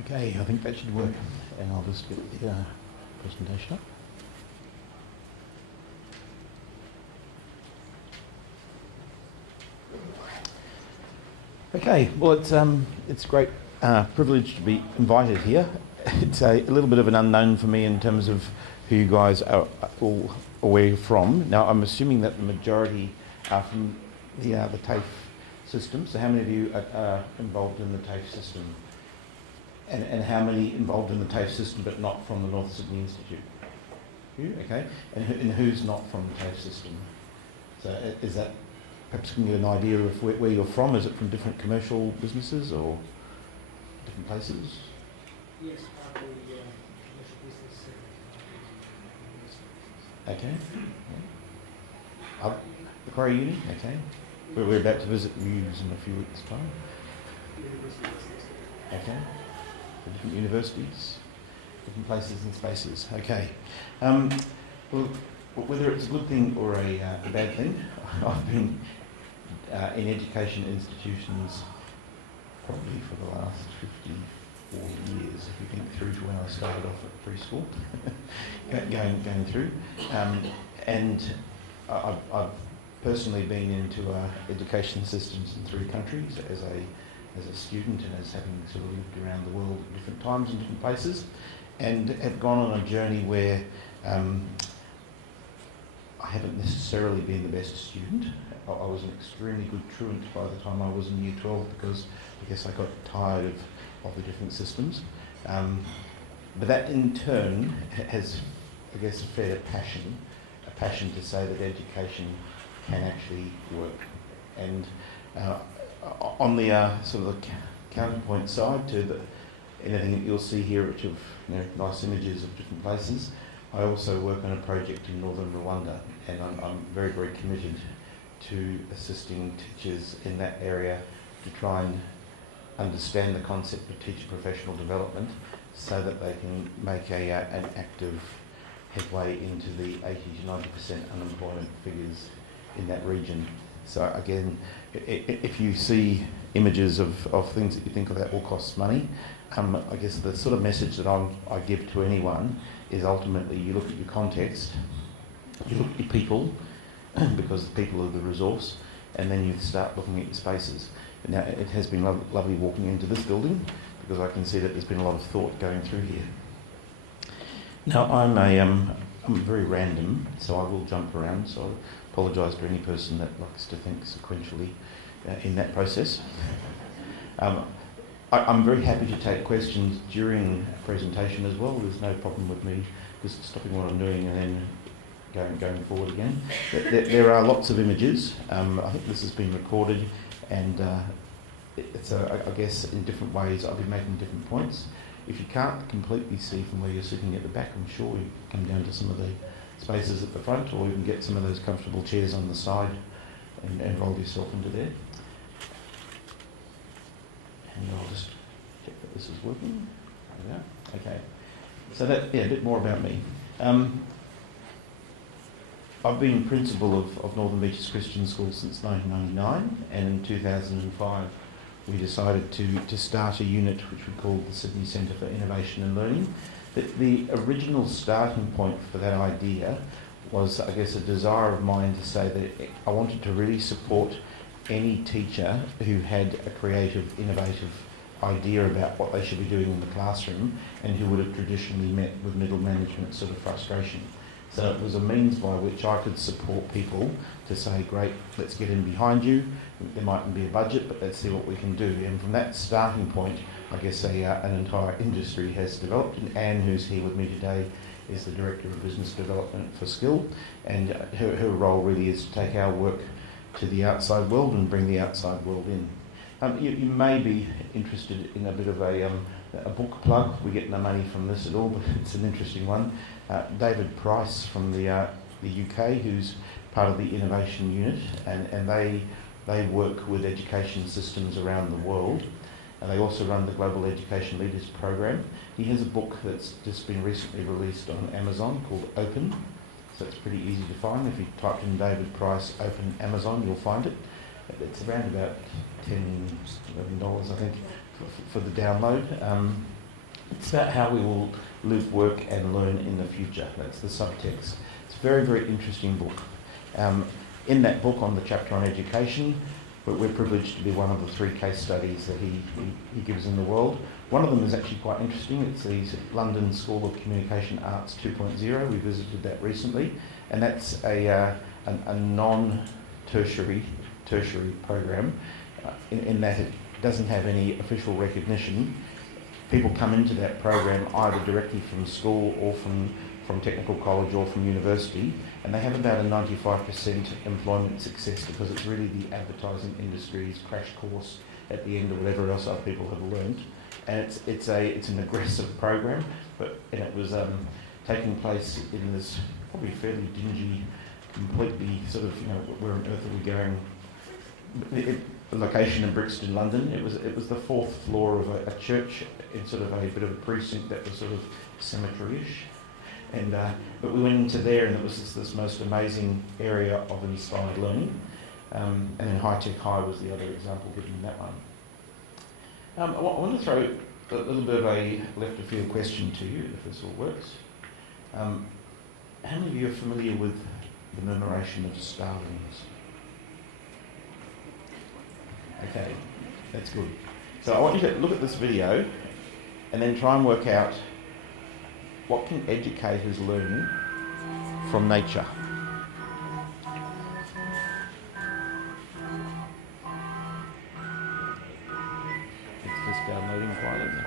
Okay, I think that should work, and I'll just get the presentation up. Okay, well it's a great privilege to be invited here. It's a little bit of an unknown for me in terms of who you guys are all aware from. Now I'm assuming that the majority are from the TAFE system. So how many of you are involved in the TAFE system? And how many involved in the TAFE system but not from the North Sydney Institute? You? Okay. And who's not from the TAFE system? So is that, perhaps can you get an idea of where you're from? Is it from different commercial businesses or different places? Yes, partly commercial business. Okay. Macquarie Uni? Okay. We're about to visit Muse in a few weeks' time. Okay. Different universities, different places and spaces. Okay. Well, whether it's a good thing or a bad thing, I've been in education institutions probably for the last 54 years, if you think through to when I started off at preschool, going through. And I've personally been into education systems in 3 countries as a student and as having sort of lived around the world at different times in different places, and have gone on a journey where I haven't necessarily been the best student. I was an extremely good truant by the time I was in Year 12 because I guess I got tired of the different systems. But that in turn has, I guess, fed a passion to say that education can actually work. And on the sort of the counterpoint side to anything that you'll see here, which of nice images of different places, I also work on a project in northern Rwanda, and I'm very, very committed to assisting teachers in that area to try and understand the concept of teacher professional development so that they can make an active headway into the 80 to 90% unemployment figures in that region. So again, if you see images of things that you think that will cost money, I guess the sort of message that I give to anyone is ultimately you look at your context, you look at your people, because the people are the resource, and then you start looking at your spaces. Now, it has been lovely walking into this building because I can see that there's been a lot of thought going through here. Now, I'm very random, so I will jump around, so I apologise to any person that likes to think sequentially in that process. I'm very happy to take questions during a presentation as well. There's no problem with me just stopping what I'm doing and then going forward again. There are lots of images. I think this has been recorded, and it's I guess in different ways I'll be making different points. If you can't completely see from where you're sitting at the back, I'm sure you can come down to some of the spaces at the front, or you can get some of those comfortable chairs on the side and roll yourself into there. And I'll just check that this is working. There we go. Okay. So that, a bit more about me. I've been principal of Northern Beaches Christian School since 1999, and in 2005 we decided to start a unit which we called the Sydney Centre for Innovation and Learning. The original starting point for that idea was, I guess, a desire of mine to say that I wanted to really support any teacher who had a creative, innovative idea about what they should be doing in the classroom and who would have traditionally met with middle management sort of frustration. So it was a means by which I could support people to say, great, let's get in behind you. There mightn't be a budget, but let's see what we can do. And from that starting point, I guess an entire industry has developed. And Anne, who's here with me today, is the Director of Business Development for Skill. And her role really is to take our work to the outside world and bring the outside world in. You may be interested in a bit of a book plug. We get no money from this at all, but it's an interesting one. David Price from the UK, who's part of the innovation unit, and they work with education systems around the world, and they also run the Global Education Leaders Program. He has a book that's just been recently released on Amazon called Open, so it's pretty easy to find. If you typed in David Price Open Amazon, you'll find it. It's around about $10, $11, I think, for the download. It's about how we will live, work and learn in the future. That's the subtext. It's a very, very interesting book. In that book on the chapter on education, we're privileged to be one of the 3 case studies that he gives in the world. One of them is actually quite interesting. It's the London School of Communication Arts 2.0. We visited that recently, and that's a non-tertiary program in that it doesn't have any official recognition. People come into that program either directly from school or from technical college or from university, and they have about a 95% employment success because it's really the advertising industry's crash course at the end of whatever else other people have learned. And it's an aggressive program, and it was taking place in this probably fairly dingy, completely sort of, where on earth are we going? The location in Brixton, London. It was the 4th floor of a church in sort of a bit of a precinct that was sort of cemetery-ish. And but we went into there, and it was this most amazing area of inspired learning. And then High Tech High was the other example given in that one. I want to throw a little bit of a left of field question to you, if this all works. How many of you are familiar with the murmuration of starlings? Okay, that's good. So I want you to look at this video and then try and work out what can educators learn from nature. It's just downloading quietly.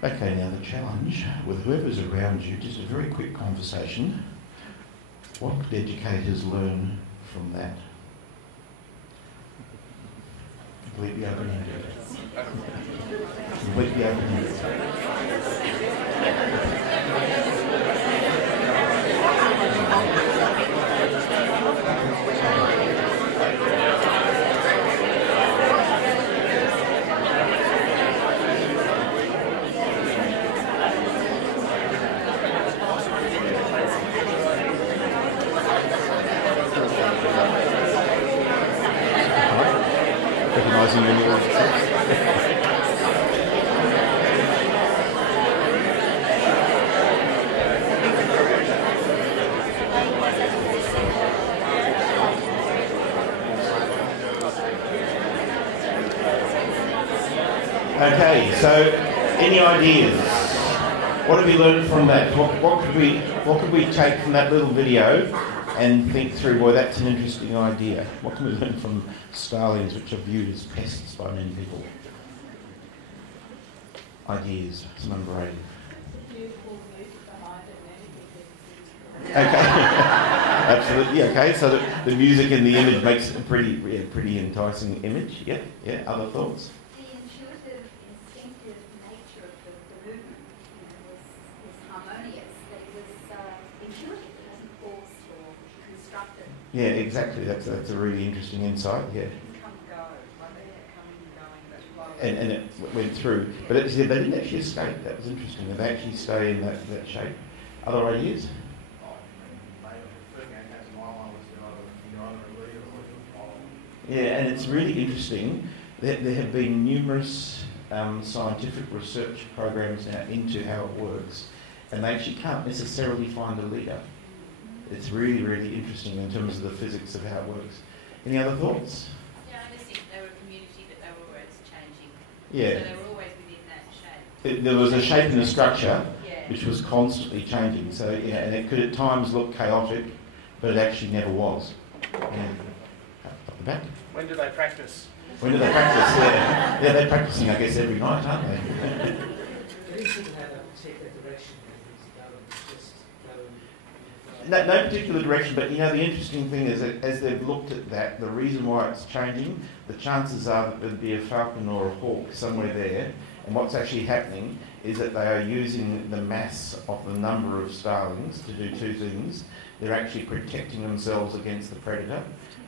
Okay, now the challenge with whoever's around you, just a very quick conversation. What could educators learn from that? Completely open-ended. Completely open-ended. Recognising your new Okay, so any ideas? What have you learned from that? What could we take from that little video and think through, well, that's an interesting idea. What can we learn from starlings, which are viewed as pests by many people? Ideas, it's number 8. Okay, absolutely, okay, so the music and the image makes a pretty enticing image. Yeah, other thoughts? The intuitive, instinctive nature of the movement was harmonious, that it was intuitive, it wasn't forced or constructed. Yeah, exactly. That's a really interesting insight. Yeah. Come and go, coming and going, And it went through, but they didn't actually escape. That was interesting. They actually stay in that shape. Other ideas? Yeah, and it's really interesting that there have been numerous scientific research programs now into how it works, and they actually can't necessarily find a leader. It's really, really interesting in terms of the physics of how it works. Any other thoughts? Yeah, I just think they were a community, but they were always changing. Yeah. So they were always within that shape. There was a shape and a structure, Yeah. which was constantly changing. So, you know, and it could at times look chaotic, but it actually never was. And up the back. When do they practice? When do they practice? Yeah, yeah, they're practicing, I guess, every night, aren't they? They seem to have a particular direction just go. No particular direction, but you know, the interesting thing is that as they've looked at that, the reason why it's changing, the chances are that there'd be a falcon or a hawk somewhere there, and what's actually happening is that they are using the mass of the number of starlings to do two things. They're actually protecting themselves against the predator,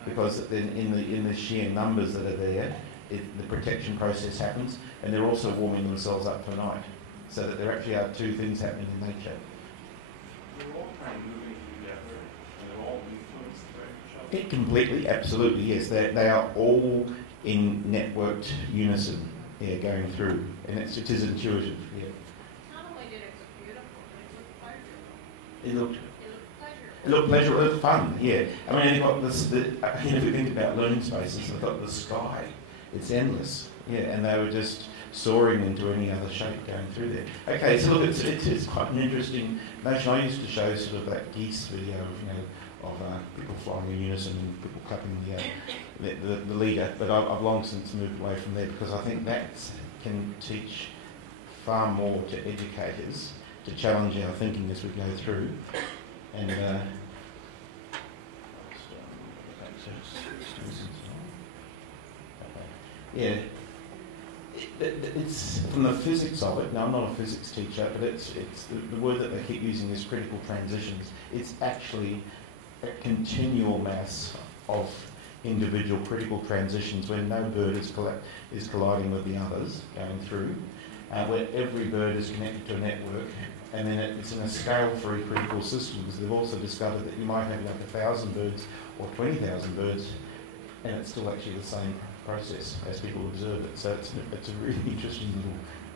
because then in the sheer numbers that are there, the protection process happens, and they're also warming themselves up for night, so that there actually are two things happening in nature. They're all kind of moving together, and they're all influenced by each other. Completely, absolutely, yes. They are all in networked unison, yeah, going through, and it is intuitive. Yeah. Not only did it look beautiful, but It looked. it looked pleasurable. It looked pleasurable, it looked fun, yeah. I mean, you've got this, if you think about learning spaces, they've got the sky, it's endless, yeah, and they were just soaring into any other shape going through there. Okay, so look, it's quite an interesting notion. I used to show sort of that geese video of people flying in unison and people clapping the leader, but I've long since moved away from there, because I think that can teach far more to educators to challenge our thinking as we go through. And yeah, it's from the physics of it. Now, I'm not a physics teacher, but it's the word that they keep using is critical transitions. It's actually a continual mass of individual critical transitions where no bird is colliding with the others going through, where every bird is connected to a network. And then it's in a scale-free critical system, because they've also discovered that you might have like 1,000 birds or 20,000 birds, and it's still actually the same process as people observe it. So it's a really interesting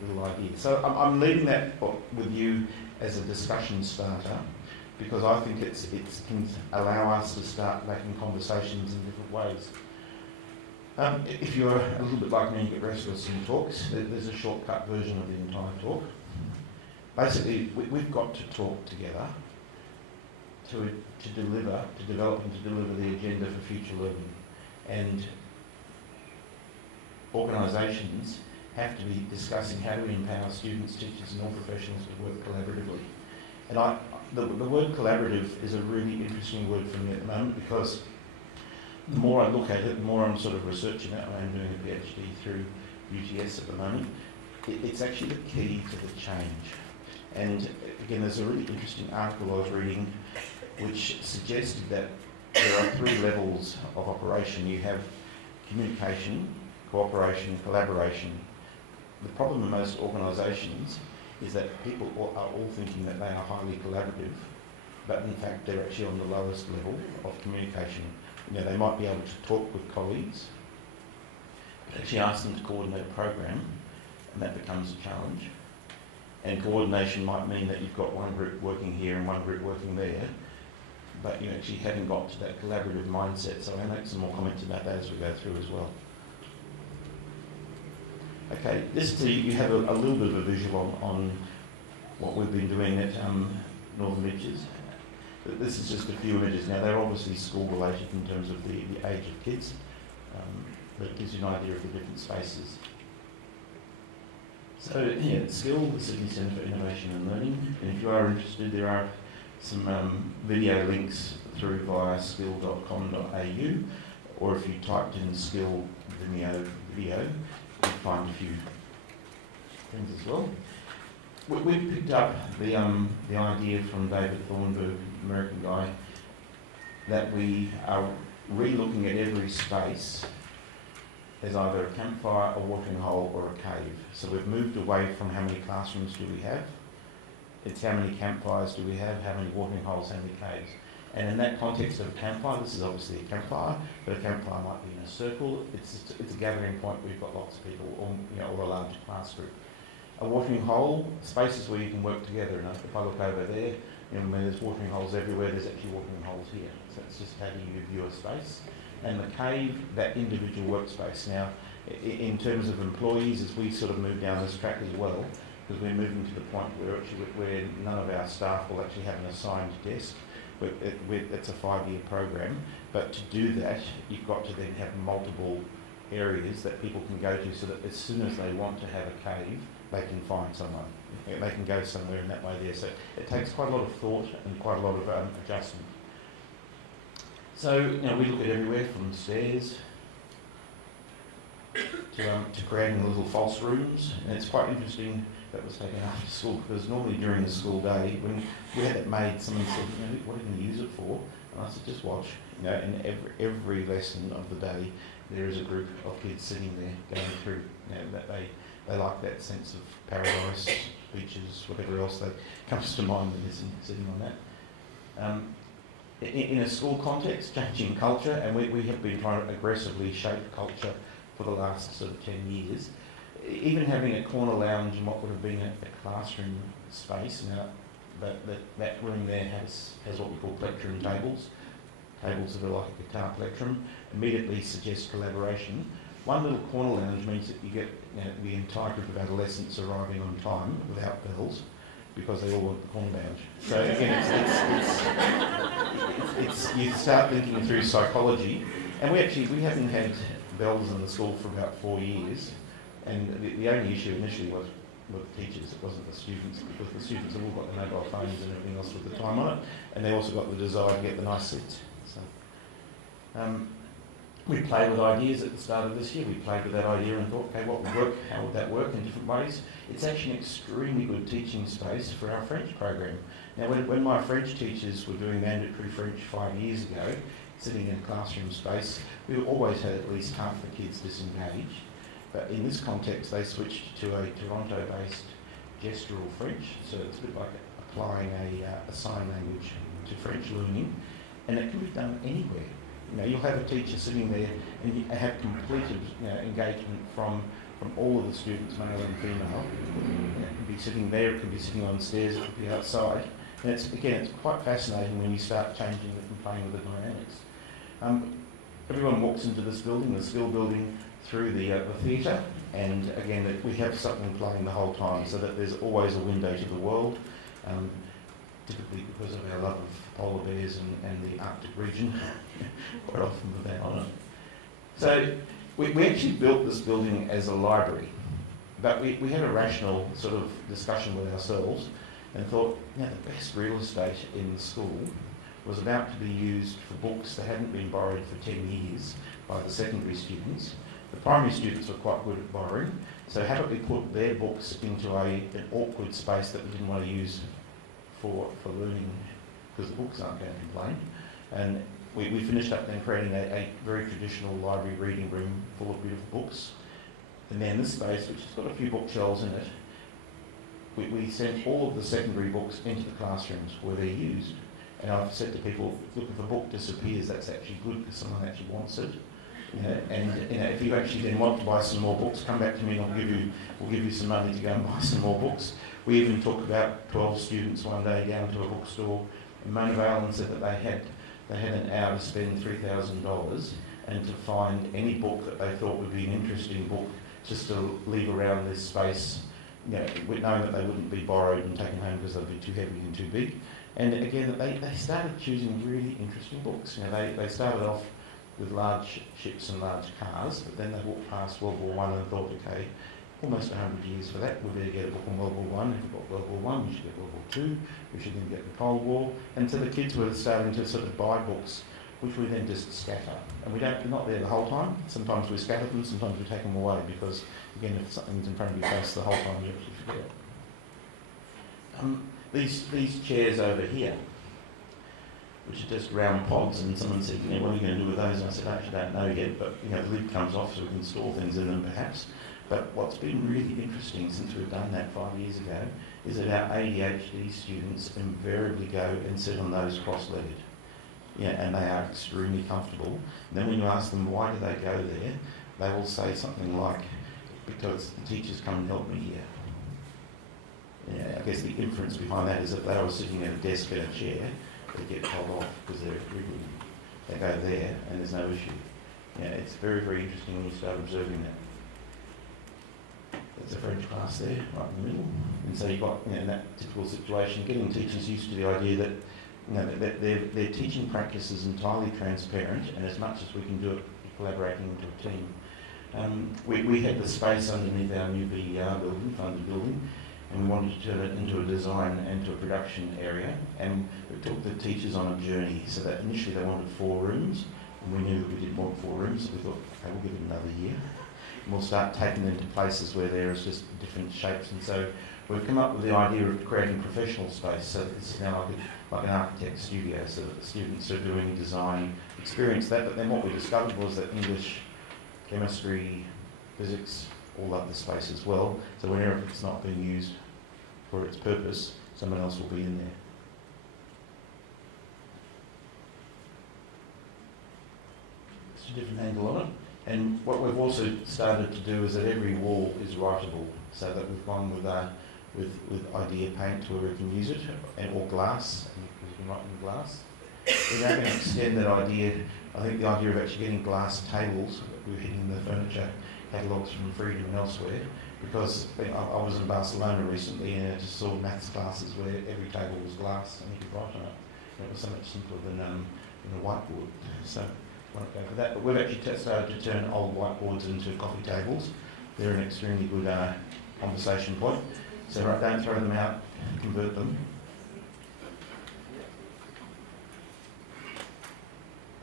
little idea. So I'm leaving that with you as a discussion starter, because I think it can allow us to start making conversations in different ways. If you're a little bit like me and get restless in talks, there's a shortcut version of the entire talk. Basically, we've got to talk together to develop and to deliver the agenda for future learning. And organisations have to be discussing how do we empower students, teachers and all professionals to work collaboratively. And the word collaborative is a really interesting word for me at the moment, because the more I look at it, the more I'm sort of researching it. I'm doing a PhD through UTS at the moment. It's actually the key to the change. And again, there's a really interesting article I was reading which suggested that there are 3 levels of operation. You have communication, cooperation, collaboration. The problem in most organisations is that people are all thinking that they are highly collaborative, but in fact they're actually on the lowest level of communication. You know, they might be able to talk with colleagues, but actually ask them to coordinate a program, and that becomes a challenge. And coordination might mean that you've got one group working here and one group working there, but you actually haven't got to that collaborative mindset. So I'll make some more comments about that as we go through as well. Okay, just so you have a little bit of a visual on what we've been doing at Northern Beaches. This is just a few images. Now, they're obviously school related in terms of the age of kids, but it gives you an idea of the different spaces. So, yeah, Skill, the Sydney Centre for Innovation and Learning, and if you are interested, there are some video links through via skill.com.au, or if you typed in Skill video, you'll find a few things as well. We picked up the idea from David Thornburg, American guy, that we are re-looking at every space as either a campfire, a watering hole or a cave. So we've moved away from how many classrooms do we have. It's how many campfires do we have, how many watering holes, how many caves. And in that context of a campfire, this is obviously a campfire, but a campfire might be in a circle. It's a gathering point where you've got lots of people, or a large class group. A watering hole, spaces where you can work together. And if I look over there, when there's watering holes everywhere, there's actually watering holes here. So it's just how do you view a space. And the cave, that individual workspace. Now, in terms of employees, as we sort of move down this track as well, because we're moving to the point where none of our staff will actually have an assigned desk. It's a 5-year program, but to do that, you've got to then have multiple areas that people can go to, so that as soon as they want to have a cave, they can find someone. They can go somewhere in that way there. So it takes quite a lot of thought and quite a lot of adjustment. So we look at everywhere from stairs to creating little false rooms, and it's quite interesting. That was taken after school, because normally during the school day, when we had it made, someone said, what are you going to use it for? And I said, just watch. In every lesson of the day, there is a group of kids sitting there going through. That they like that sense of paradise, beaches, whatever else that comes to mind when they're sitting on that. In a school context, changing culture, and we have been trying to aggressively shape culture for the last sort of 10 years. Even having a corner lounge in what would have been a classroom space, that room there has what we call plectrum tables. Tables that are like a guitar plectrum, immediately suggest collaboration. One little corner lounge means that you get the entire group of adolescents arriving on time without bells, because they all want the corner lounge. So again, it's you start thinking through psychology, and we haven't had bells in the school for about 4 years. And the only issue initially was with the teachers, it wasn't the students, because the students have all got their mobile phones and everything else with the time on it, and they also got the desire to get the nice seats. So, we played with ideas at the start of this year. We played with that idea and thought, okay, what would work? How would that work in different ways? It's actually an extremely good teaching space for our French program. Now, when my French teachers were doing mandatory French 5 years ago, sitting in a classroom space, we always had at least half the kids disengaged. But in this context, they switched to a Toronto-based gestural French, so it's a bit like applying a sign language to French learning, and it can be done anywhere. You'll have a teacher sitting there and you have completed engagement from all of the students, male and female. It can be sitting there, it can be sitting on stairs, it could be outside. And it's quite fascinating when you start changing it and playing with the dynamics. Everyone walks into this building, the skill building, through the theatre, and again we have something playing the whole time, so that there's always a window to the world, typically because of our love of polar bears and the Arctic region, quite often with that on it. So we actually built this building as a library, but we had a rational sort of discussion with ourselves and thought, the best real estate in the school was about to be used for books that hadn't been borrowed for 10 years by the secondary students. The primary students were quite good at borrowing, so how about we put their books into an awkward space that we didn't want to use for learning, because the books aren't going to complain. And we finished up then creating a very traditional library reading room full of beautiful books. And then this space, which has got a few bookshelves in it, we sent all of the secondary books into the classrooms where they're used. And I've said to people, look, if a book disappears, that's actually good because someone actually wants it. If you actually then want to buy some more books, come back to me and we'll give you some money to go and buy some more books. We even took about 12 students one day down to a bookstore in Mona Vale and said that they had an hour to spend $3,000 and to find any book that they thought would be an interesting book just to leave around this space, knowing that they wouldn't be borrowed and taken home because they'd be too heavy and too big. And again, they started choosing really interesting books. They started off with large ships and large cars, but then they walked past World War I and thought, okay, almost 100 years for that, we better get a book on World War I. If we've got World War I, we should get World War II, we should then get the Cold War. And so the kids were starting to sort of buy books, which we then just scatter. And we're not there the whole time. Sometimes we scatter them, sometimes we take them away, because, again, if something's in front of your face the whole time, you actually forget. These chairs over here, which are just round pods, and someone said, what are you going to do with those? And I said, I actually don't know yet, but the lid comes off so we can store things in them perhaps. But what's been really interesting since we've done that 5 years ago is that our ADHD students invariably go and sit on those cross-legged. And they are extremely comfortable. And then when you ask them why do they go there, they will say something like, because the teachers come and help me here. I guess the inference behind that is that they were sitting at a desk in a chair, they get told off because they're wriggling. They go there and there's no issue. It's very, very interesting when you start observing that. There's a French class there, right in the middle. And so you've got, in that typical situation, getting teachers used to the idea that, that their teaching practice is entirely transparent, and as much as we can do it, collaborating into a team. We had the space underneath our new BER building, funded building, and we wanted to turn it into a design and to a production area, and we took the teachers on a journey. So that initially they wanted 4 rooms, and we knew that we didn't want 4 rooms, so we thought, okay, we'll give it another year. And we'll start taking them to places where there is just different shapes, and so we've come up with the idea of creating professional space, so it's now like an architect studio, so that the students are doing design, experience that, but then what we discovered was that English, chemistry, physics, all love the space as well, so whenever it's not being used for its purpose, someone else will be in there. It's a different angle on it, and what we've also started to do is that every wall is writable, so that we've gone with idea paint where we can use it, or glass, and you can write in glass. We're now going to extend that idea. I think the idea of actually getting glass tables, we're hitting the furniture catalogues from Freedom and elsewhere, because I was in Barcelona recently and I just saw maths classes where every table was glass and you could write on it. And it was so much simpler than a whiteboard. So I won't go for that. But we've actually started to turn old whiteboards into coffee tables. They're an extremely good conversation point. So don't throw them out, convert them.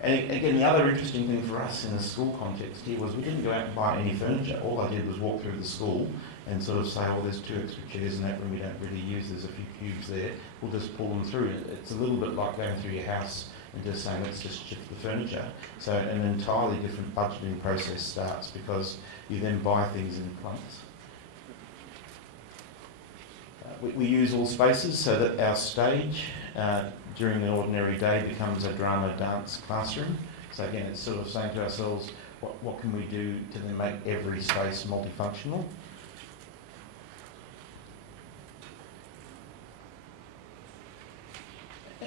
And again, the other interesting thing for us in the school context here was we didn't go out and buy any furniture. All I did was walk through the school and sort of say, oh, there's 2 extra chairs in that room we don't really use, there's a few cubes there, we'll just pull them through. It's a little bit like going through your house and just saying, let's just shift the furniture. So an entirely different budgeting process starts because you then buy things in clumps. We use all spaces so that our stage during an ordinary day becomes a drama dance classroom. So again, it's sort of saying to ourselves, what can we do to then make every space multifunctional?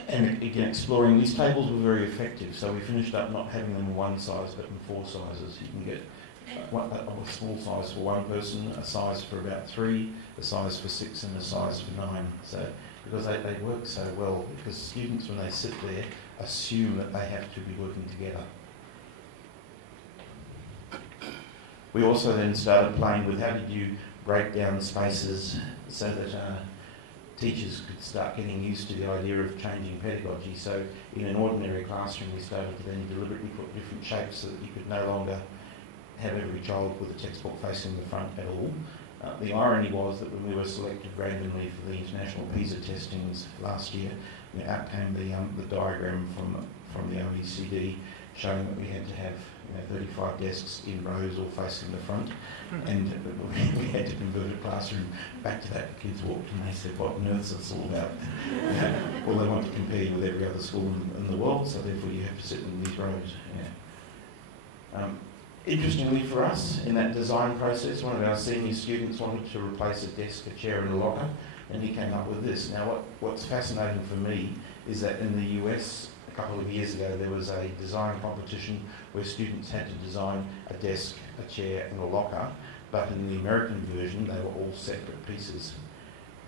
And again, exploring these tables were very effective. So we finished up not having them in 1 size, but in 4 sizes. You can get a small size for 1 person, a size for about 3, a size for 6, and a size for 9. So because they work so well, because students when they sit there assume that they have to be working together. We also then started playing with how did you break down spaces so that teachers could start getting used to the idea of changing pedagogy. So in an ordinary classroom we started to then deliberately put different shapes so that you could no longer have every child with a textbook facing the front at all. The irony was that when we were selected randomly for the international PISA testings last year, out came the diagram from the OECD showing that we had to have 35 desks in rows all facing the front, and we had to convert a classroom back to that. The kids walked and they said, what on earth is this all about? Well, they want to compare you with every other school in the world, so therefore you have to sit in these rows. Interestingly for us, in that design process, one of our senior students wanted to replace a desk, a chair and a locker, and he came up with this. Now what's fascinating for me is that in the US, a couple of years ago, there was a design competition where students had to design a desk, a chair and a locker, but in the American version, they were all separate pieces.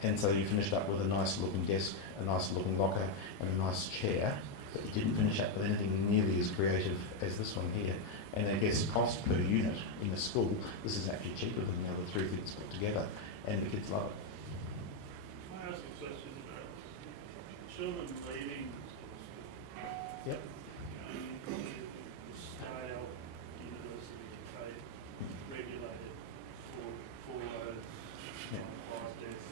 And so you finished up with a nice looking desk, a nice looking locker and a nice chair, but you didn't finish up with anything nearly as creative as this one here. And I guess cost per unit in a school, this is actually cheaper than the other 3 things put together, and the kids love it. Can I ask a question about children leaving school? Yep. The scale university TAFE regulated for 5 desks.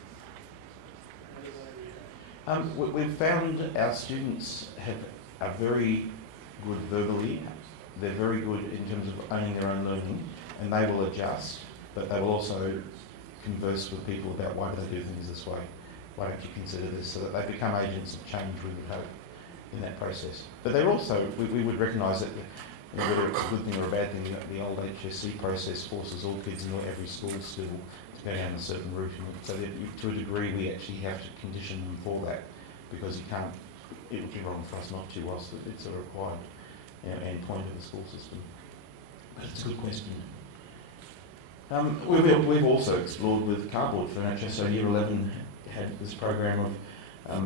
How do they react? We've found our students are very good verbally. They're very good in terms of owning their own learning, and they will adjust, but they will also converse with people about why do they do things this way, why don't you consider this, so that they become agents of change, we would hope, in that process. But they're also, we would recognise that whether it's a good thing or a bad thing, the old HSC process forces all kids into every school still to go down a certain route, and so that to a degree we actually have to condition them for that, because you can't, it would be wrong for us not to, whilst it's a required end point of the school system. But it's a good question. We've also explored with cardboard furniture. So Year 11 had this program of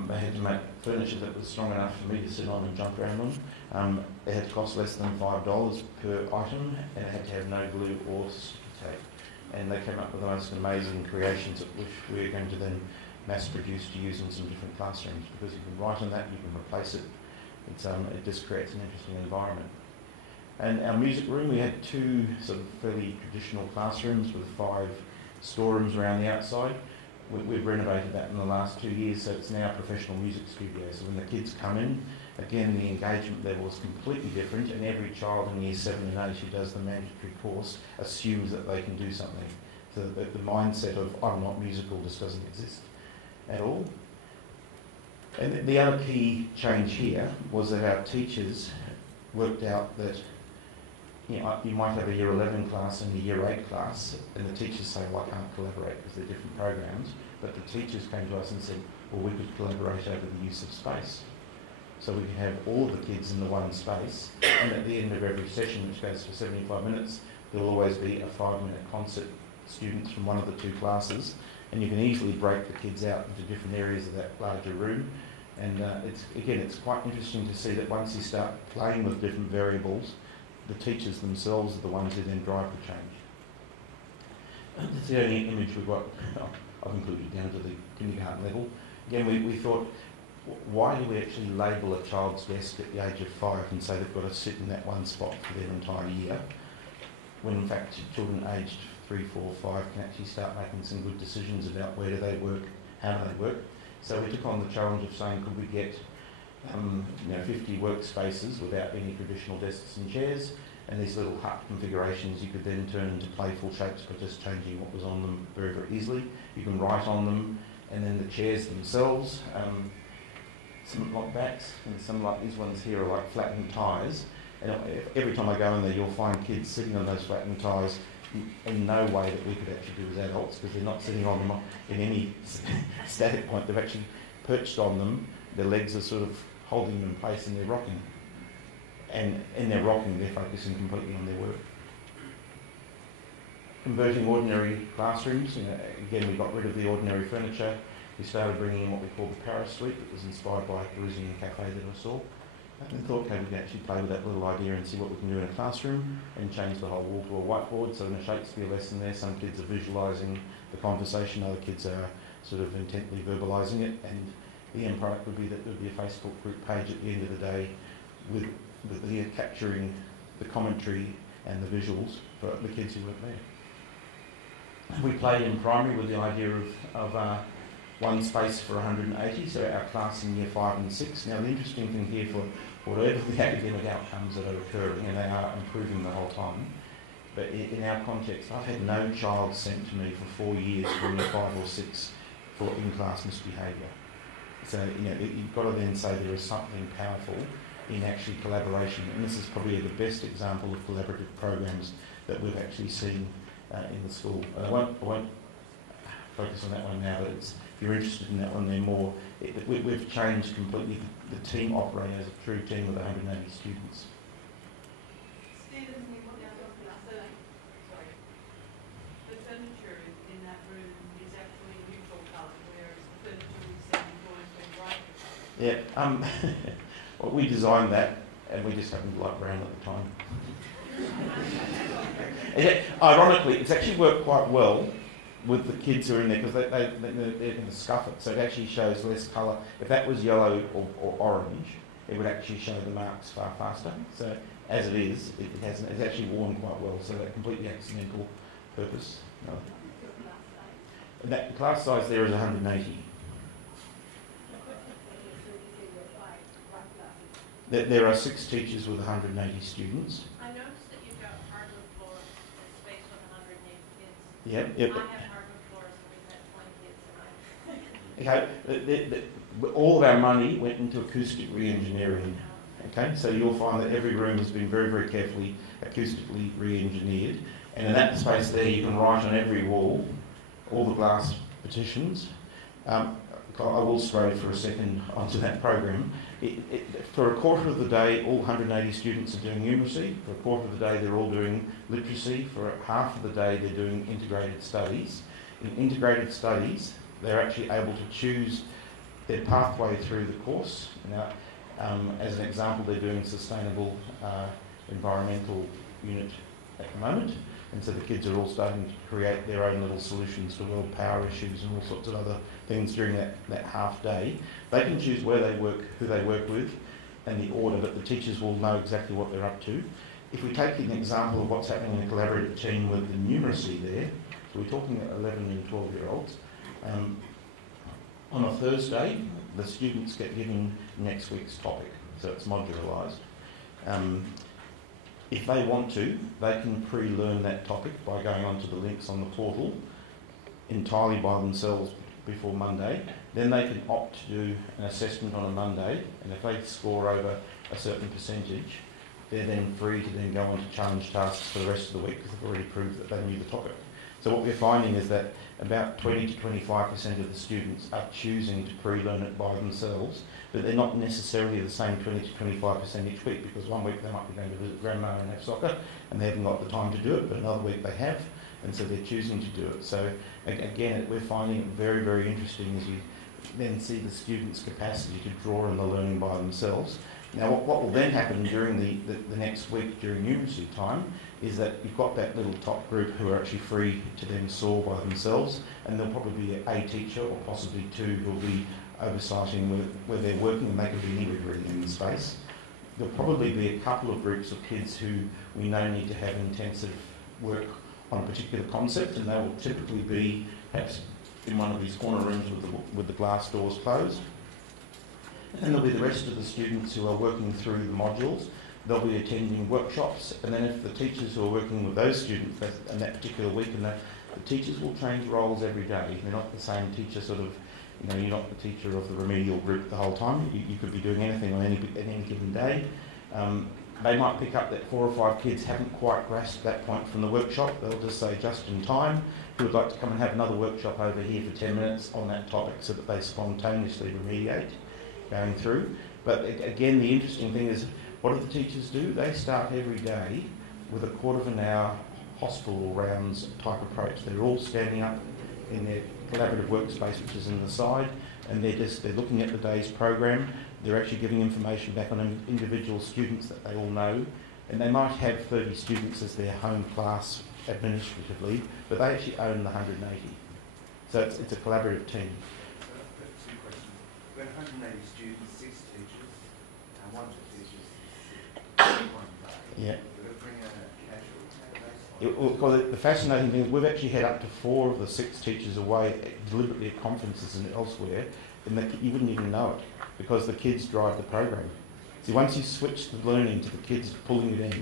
they had to make furniture that was strong enough for me to sit on and jump around on. It had to cost less than $5 per item, and it had to have no glue or sticky tape. And they came up with the most amazing creations, which we're going to then mass produce to use in some different classrooms, because you can write on that, you can replace it. It just creates an interesting environment. And our music room, we had 2 sort of fairly traditional classrooms with 5 storerooms around the outside. We've renovated that in the last 2 years, so it's now a professional music studio. So when the kids come in, again, the engagement level is completely different, and every child in Year 7 and 8 who does the mandatory course assumes that they can do something. So the mindset of, I'm not musical, just doesn't exist at all. And the other key change here was that our teachers worked out that you might have a Year 11 class and a Year 8 class, and the teachers say, well, I can't collaborate because they're different programs, but the teachers came to us and said, well, we could collaborate over the use of space. So we could have all of the kids in the one space, and at the end of every session, which goes for 75 minutes, there will always be a 5-minute concert, students from one of the 2 classes, and you can easily break the kids out into different areas of that larger room. And it's quite interesting to see that once you start playing with different variables, the teachers themselves are the ones who then drive the change. That's the only image we've got. I've included down to the kindergarten level. Again, we thought, why do we actually label a child's desk at the age of 5 and say they've got to sit in that one spot for their entire year, when in fact children aged 3, 4, 5 can actually start making some good decisions about where do they work, how do they work. So we took on the challenge of saying, could we get 50 workspaces without any traditional desks and chairs, and these little hut configurations you could then turn into playful shapes by just changing what was on them very, very easily. You can write on them, and then the chairs themselves, some like bats, and some like these ones here are like flattened tyres. And every time I go in there, you'll find kids sitting on those flattened tyres in no way that we could actually do as adults, because they're not sitting on them in any static point. They've actually perched on them. Their legs are sort of holding them in place, and they're rocking. And in their rocking, they're focusing completely on their work. Converting ordinary classrooms. Again, we got rid of the ordinary furniture. We started bringing in what we call the Paris Suite, that was inspired by a Parisian cafe that I saw. And thought, okay, we can actually play with that little idea and see what we can do in a classroom, and change the whole wall to a whiteboard. So in a Shakespeare lesson there, some kids are visualising the conversation, other kids are sort of intently verbalising it, and the end product would be that there would be a Facebook group page at the end of the day with the capturing the commentary and the visuals for the kids who work there. We played in primary with the idea of one space for 180, so our class in Year 5 and 6. Now the interesting thing here, for whatever the academic outcomes that are occurring, and they are improving the whole time, but in our context, I've had no child sent to me for 4 years from Year 5 or 6 for in-class misbehaviour. So you've got to then say there is something powerful in actually collaboration, and this is probably the best example of collaborative programs that we've actually seen in the school. I won't focus on that one now, but if you're interested in that one, then more. We've changed completely the team operating as a true team with 180 students. Stephen, the furniture in that room is actually neutral colour, whereas the furniture we see going to brighter colour. Yeah, well, we designed that, and we just happened to like brown at the time. Ironically, it's actually worked quite well with the kids who are in there, because they're going to scuff it, so it actually shows less colour. If that was yellow or orange, it would actually show the marks far faster. So as it is, it's actually worn quite well, so that completely accidental purpose. No. And that class size there is 180. There are 6 teachers with 180 students. I noticed that you've got hardwood floors and space with 180 kids. Yep. I have hardwood floors and we've had 20 kids and All of our money went into acoustic re-engineering. Okay, so you'll find that every room has been very, very carefully acoustically re-engineered, and in that space there you can write on every wall all the glass partitions. I will stray for a second onto that program. for a quarter of the day, all 180 students are doing numeracy. For a quarter of the day, they're all doing literacy. For half of the day, they're doing integrated studies. In integrated studies, they're actually able to choose their pathway through the course. Now, as an example, they're doing sustainable environmental unit at the moment, and so the kids are all starting to create their own little solutions to world power issues and all sorts of other things during that half day. They can choose where they work, who they work with, and the order, but the teachers will know exactly what they're up to. If we take an example of what's happening in a collaborative team with the numeracy there, so we're talking about 11 and 12-year-olds, on a Thursday, the students get given next week's topic, so it's modularised. If they want to, they can pre-learn that topic by going onto the links on the portal entirely by themselves before Monday. Then they can opt to do an assessment on a Monday, and if they score over a certain percentage, they're then free to then go on to challenge tasks for the rest of the week because they've already proved that they knew the topic. So what we're finding is that about 20 to 25% of the students are choosing to pre-learn it by themselves, but they're not necessarily the same 20 to 25% each week, because one week they might be going to visit grandma and have soccer and they haven't got the time to do it, but another week they have, and so they're choosing to do it. So again, we're finding it very, very interesting as you then see the students' capacity to draw on the learning by themselves. Now what will then happen during the next week during numeracy time is that you've got that little top group who are actually free to then soar by themselves, and there'll probably be a teacher or possibly two who will be oversighting where they're working, and they could be anywhere really in the space. There'll probably be a couple of groups of kids who we know need to have intensive work on a particular concept, and they will typically be perhaps in one of these corner rooms with the glass doors closed. And there'll be the rest of the students who are working through the modules. They'll be attending workshops, and then if the teachers who are working with those students in that particular week, and the teachers will change roles every day. They're not the same teacher sort of, you know, you're not the teacher of the remedial group the whole time. You could be doing anything on any given day. They might pick up that 4 or 5 kids haven't quite grasped that point from the workshop. They'll just say, just in time, who would like to come and have another workshop over here for 10 minutes on that topic, so that they spontaneously remediate going through. But again, the interesting thing is, what do the teachers do? They start every day with a quarter of an hour hospital rounds type approach. They're all standing up in their collaborative workspace, which is in the side, and they're looking at the day's program. They're actually giving information back on individual students that they all know, and they might have 30 students as their home class administratively, but they actually own the 180. So it's a collaborative team. Two questions. We have 180 students, 6 teachers, and one of the teachers is one day. Yeah. We're bringing a casual base. Well, the fascinating thing is we've actually had up to 4 of the 6 teachers away deliberately at conferences and elsewhere, and you wouldn't even know it, because the kids drive the program. See, once you switch the learning to the kids pulling it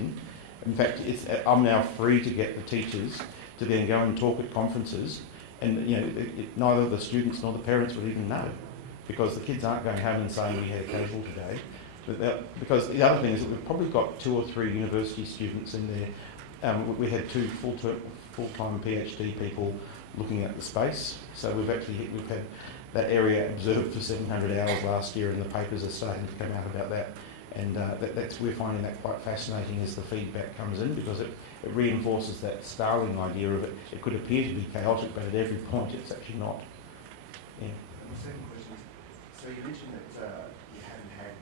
in fact, I'm now free to get the teachers to then go and talk at conferences, and neither the students nor the parents would even know, because the kids aren't going home and saying we had a casual today. Because the other thing is that we've probably got 2 or 3 university students in there. We had 2 full-time PhD people looking at the space, so we've had that area observed for 700 hours last year, and the papers are starting to come out about that. And we're finding that quite fascinating as the feedback comes in, because it reinforces that Starling idea of it. It could appear to be chaotic, but at every point it's actually not. Yeah. And the second question is, so you mentioned that you haven't had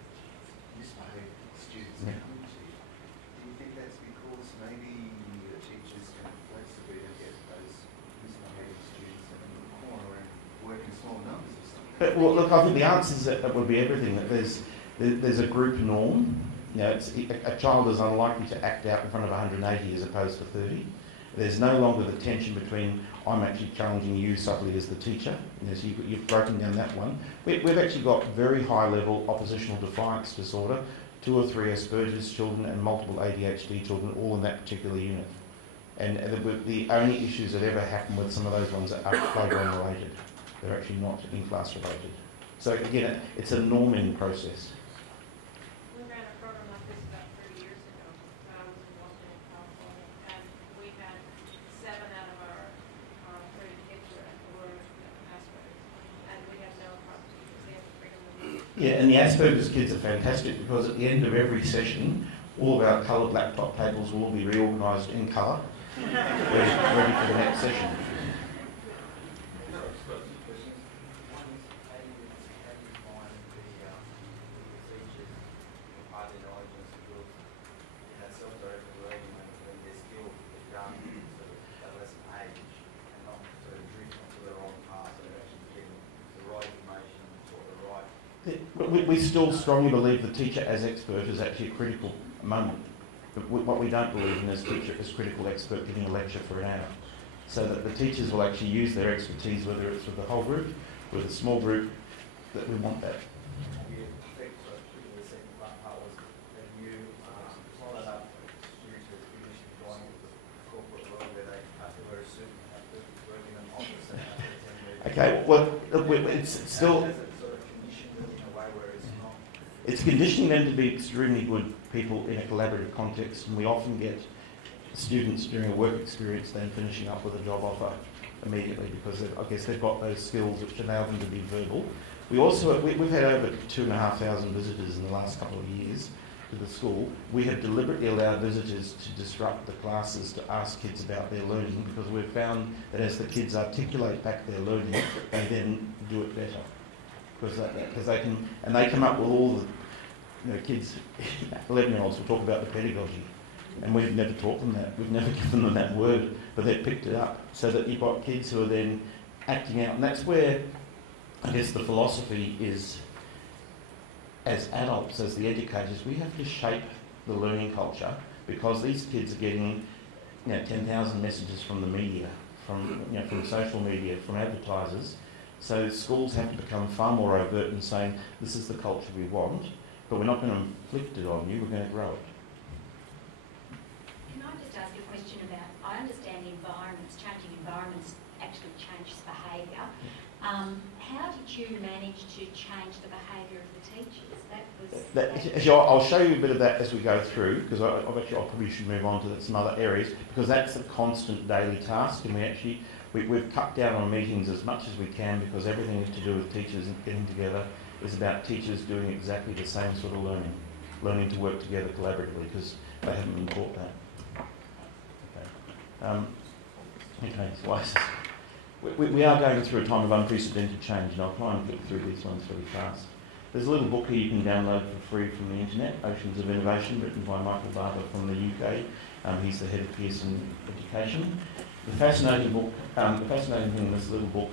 misbehaved students coming to you. Do you think that's because maybe the teachers can flexibly get those misbehaving students in the corner and work in small numbers or something? Well, look, I think the answer is that would be everything. That there's a group norm. A child is unlikely to act out in front of 180 as opposed to 30. There's no longer the tension between I'm actually challenging you subtly as the teacher. So you've broken down that one. We've actually got very high level oppositional defiance disorder, 2 or 3 Asperger's children and multiple ADHD children, all in that particular unit. And the only issues that ever happen with some of those ones are playground related. They're actually not in-class related. So again, it's a norming process. We ran a program like this about 30 years ago when I was involved in California, and we had 7 out of our 30 kids were Asperger's, and we had no problem because they had the freedom of movement. Yeah, and the Asperger's kids are fantastic because at the end of every session, all of our coloured laptop tables will all be reorganised in colour, ready for the next session. We still strongly believe the teacher as expert is actually a critical moment. But what we don't believe in as teacher as critical expert giving a lecture for an hour. So that the teachers will actually use their expertise, whether it's with the whole group, with a small group, that we want that. Okay, well, it's still... It's conditioning them to be extremely good people in a collaborative context, and we often get students during a work experience then finishing up with a job offer immediately because I guess they've got those skills which allow them to be verbal. We also, we've had over 2,500 visitors in the last couple of years to the school. We have deliberately allowed visitors to disrupt the classes to ask kids about their learning because we've found that as the kids articulate back their learning, they then do it better. Because they can, and they come up with all the, kids, 11-year-olds will talk about the pedagogy, and we've never taught them that. We've never given them that word, but they've picked it up. So that you've got kids who are then acting out, and that's where I guess the philosophy is, as adults, as the educators, we have to shape the learning culture because these kids are getting 10,000 messages from the media, from social media, from advertisers. So schools have to become far more overt in saying, this is the culture we want, but we're not going to inflict it on you, we're going to grow it. Can I just ask a question about, I understand environments, changing environments actually changes behaviour. How did you manage to change the behaviour of the teachers? I'll show you a bit of that as we go through, because I probably should move on to some other areas, because that's a constant daily task, and we've cut down on meetings as much as we can because everything to do with teachers and getting together is about teachers doing exactly the same sort of learning to work together collaboratively because they haven't been taught that. Okay, so we are going through a time of unprecedented change, and I'll try and flip through these ones really fast. There's a little book here you can download for free from the internet, Oceans of Innovation, written by Michael Barber from the UK. He's the head of Pearson Education. The fascinating thing in this little book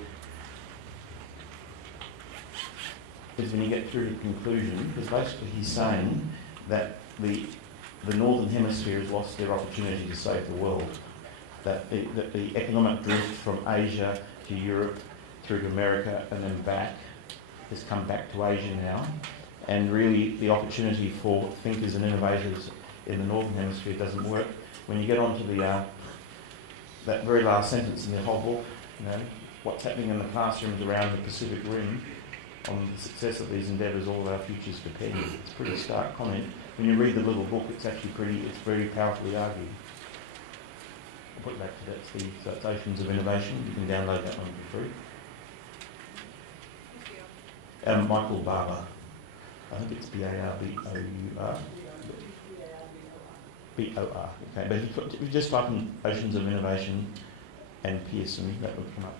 is when you get through to conclusion, because basically he's saying that the Northern Hemisphere has lost their opportunity to save the world. That the economic drift from Asia to Europe through to America and then back has come back to Asia now, and really the opportunity for thinkers and innovators in the Northern Hemisphere doesn't work. When you get onto that very last sentence in the whole book, what's happening in the classrooms around the Pacific Rim, on the success of these endeavours, all of our futures depend. It's a pretty stark comment. When you read the little book, it's actually it's very powerfully argued. I'll put it back to so that's Oceans of Innovation. You can download that one for free. Michael Barber. I think it's B-A-R-B-O-U-R. B-O-R. Okay, but if you just type in Oceans of Innovation and Pearson, that would come up.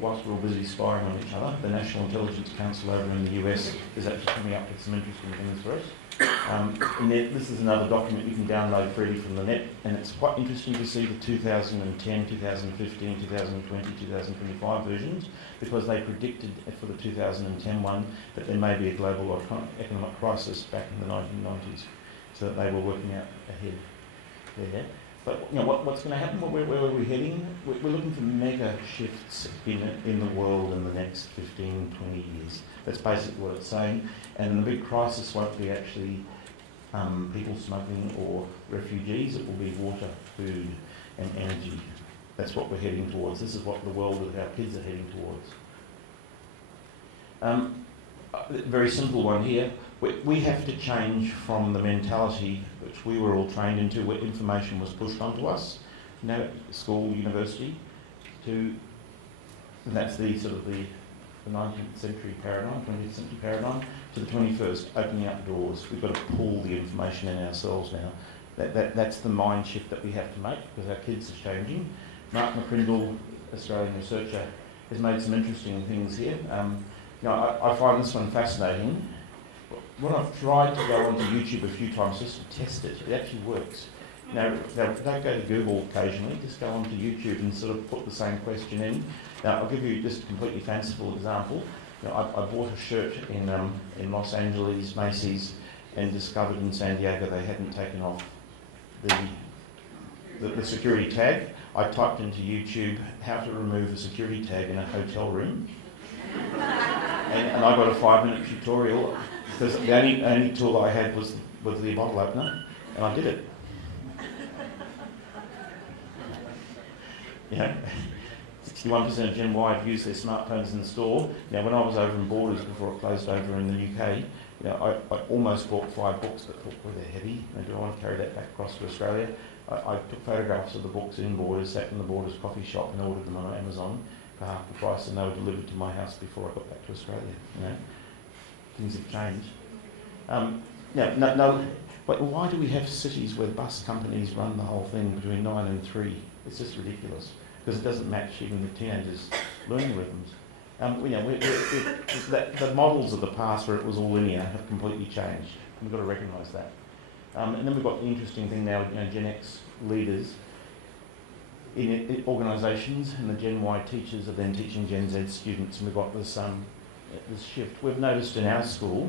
Whilst we're all busy spying on each other, the National Intelligence Council over in the US is actually coming up with some interesting things for us. This is another document you can download freely from the net, and it's quite interesting to see the 2010, 2015, 2020, 2025 versions, because they predicted for the 2010 one that there may be a global economic crisis back in the 1990s, so that they were working out ahead there. But what's going to happen? Where are we heading? We're looking for mega shifts in the world in the next 15, 20 years. That's basically what it's saying. And the big crisis won't be actually people smuggling or refugees. It will be water, food and energy. That's what we're heading towards. This is what the world of our kids are heading towards. Very simple one here. We have to change from the mentality which we were all trained into, where information was pushed onto us, school, university, and that's the sort of the the 19th century paradigm, 20th century paradigm, to the 21st, opening up doors. We've got to pull the information in ourselves now. That's the mind shift that we have to make because our kids are changing. Mark McCrindle, Australian researcher, has made some interesting things here. I find this one fascinating. When I've tried to go onto YouTube a few times just to test it, it actually works. Now, don't go to Google occasionally, just go onto YouTube and sort of put the same question in. Now, I'll give you just a completely fanciful example. I bought a shirt in Los Angeles, Macy's, and discovered in San Diego they hadn't taken off the security tag. I typed into YouTube how to remove a security tag in a hotel room, and I got a 5-minute tutorial because the only tool I had was the bottle opener, and I did it. 61% of Gen Y have used their smartphones in the store. Now, when I was over in Borders before it closed over in the UK, I almost bought 5 books, but thought, well, they're heavy. Do I want to carry that back across to Australia? I took photographs of the books in Borders, sat in the Borders coffee shop and ordered them on Amazon for half the price, and they were delivered to my house before I got back to Australia. Things have changed. But why do we have cities where bus companies run the whole thing between 9 and 3? It's just ridiculous because it doesn't match even the teenagers' learning rhythms. The models of the past where it was all linear have completely changed. We've got to recognise that. And then we've got the interesting thing now, Gen X leaders in organisations, and the Gen Y teachers are then teaching Gen Z students, and we've got this shift. We've noticed in our school,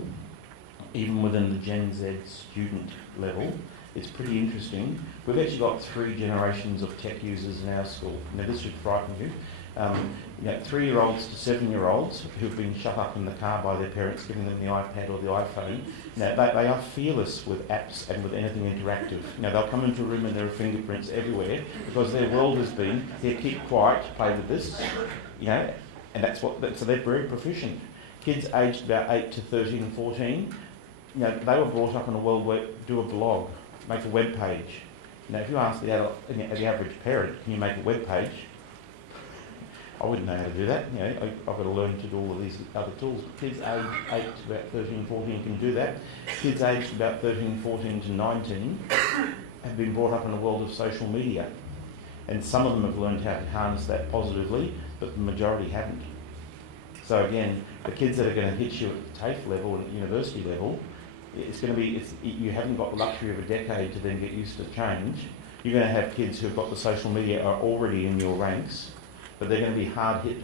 even within the Gen Z student level, it's pretty interesting. We've actually got 3 generations of tech users in our school. Now, this should frighten you. 3-year-olds to 7-year-olds who've been shut up in the car by their parents, giving them the iPad or the iPhone. Now, they are fearless with apps and with anything interactive. Now, they'll come into a room and there are fingerprints everywhere because their world has been, here, keep quiet, play with this, and so they're very proficient. Kids aged about 8 to 13 and 14, they were brought up in a world where do a blog, make a web page. If you ask the average parent, can you make a web page? I wouldn't know how to do that. I've got to learn to do all of these other tools. Kids aged 8 to about 13 and 14 can do that. Kids aged about 13 and 14 to 19 have been brought up in a world of social media. And some of them have learned how to harness that positively, but the majority haven't. So again, the kids that are going to hit you at the TAFE level and at university level, you haven't got the luxury of a decade to then get used to change. You're going to have kids who've got the social media are already in your ranks, but they're going to be hard hit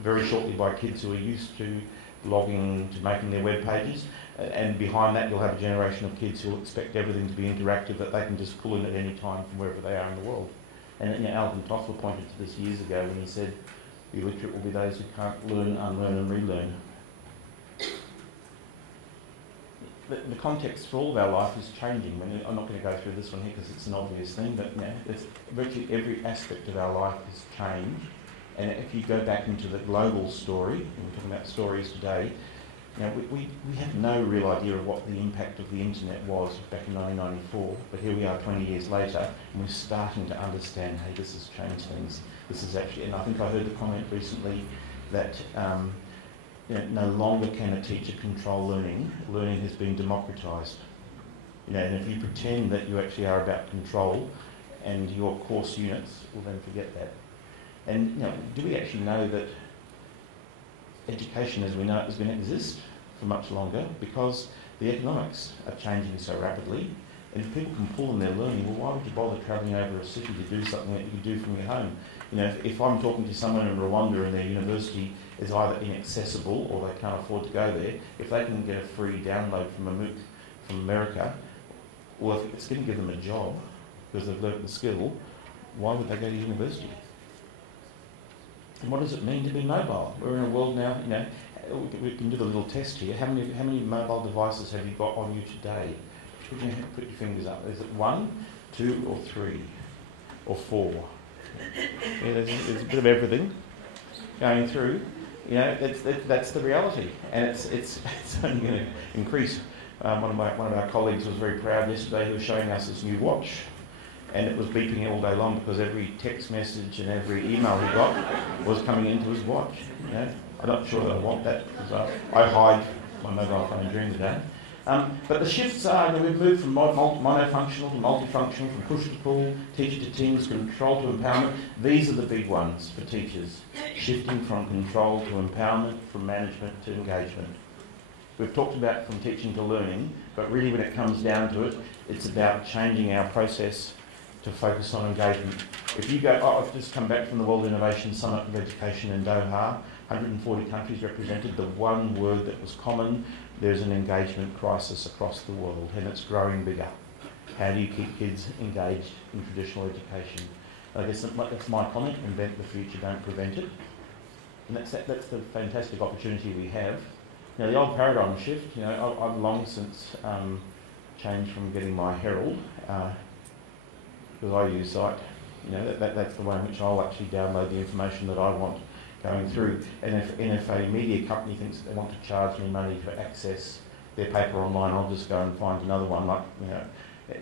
very shortly by kids who are used to blogging, to making their web pages. And behind that, you'll have a generation of kids who will expect everything to be interactive, that they can just pull in at any time from wherever they are in the world. And Alvin Toffler pointed to this years ago when he said, the illiterate will be those who can't learn, unlearn and relearn. The context for all of our life is changing. I'm not going to go through this one here because it's an obvious thing, but virtually every aspect of our life has changed. And if you go back into the global story, and we're talking about stories today, we have no real idea of what the impact of the internet was back in 1994, but here we are 20 years later, and we're starting to understand, hey, this has changed things. This is actually, and I think I heard the comment recently that no longer can a teacher control learning. Learning has been democratised. And if you pretend that you actually are about control and your course units, well then forget that. And do we actually know that education as we know it is going to exist for much longer because the economics are changing so rapidly, and if people can pull in their learning, well, why would you bother travelling over a city to do something that you can do from your home? If I'm talking to someone in Rwanda and their university is either inaccessible or they can't afford to go there, if they can get a free download from a MOOC from America, well, if it's going to give them a job because they've learnt the skill, why would they go to university? And what does it mean to be mobile? We're in a world now, we can do the little test here. How many mobile devices have you got on you today? Put your fingers up. Is it 1, 2 or 3 or 4? There's a bit of everything going through. That's the reality, and it's only going to increase. One of our colleagues was very proud yesterday. He was showing us his new watch, and it was beeping all day long because every text message and every email he got was coming into his watch. I'm not sure that I want that because I hide my mobile phone during the day. But the shifts are that we've moved from monofunctional to multifunctional, from push to pull, teacher to teams, control to empowerment. These are the big ones for teachers. Shifting from control to empowerment, from management to engagement. We've talked about from teaching to learning, but really when it comes down to it, it's about changing our process to focus on engagement. If you go, I've just come back from the World Innovation Summit of Education in Doha, 140 countries represented. The one word that was common, there's an engagement crisis across the world, and it's growing bigger. How do you keep kids engaged in traditional education? I guess that's my comment, invent the future, don't prevent it. And that's the fantastic opportunity we have. You know, the old paradigm shift, you know, I've long since changed from getting my Herald, because I use Site, you know, that's the way in which I'll actually download the information that I want going through. And if a media company thinks that they want to charge me money to access their paper online, I'll just go and find another one, like,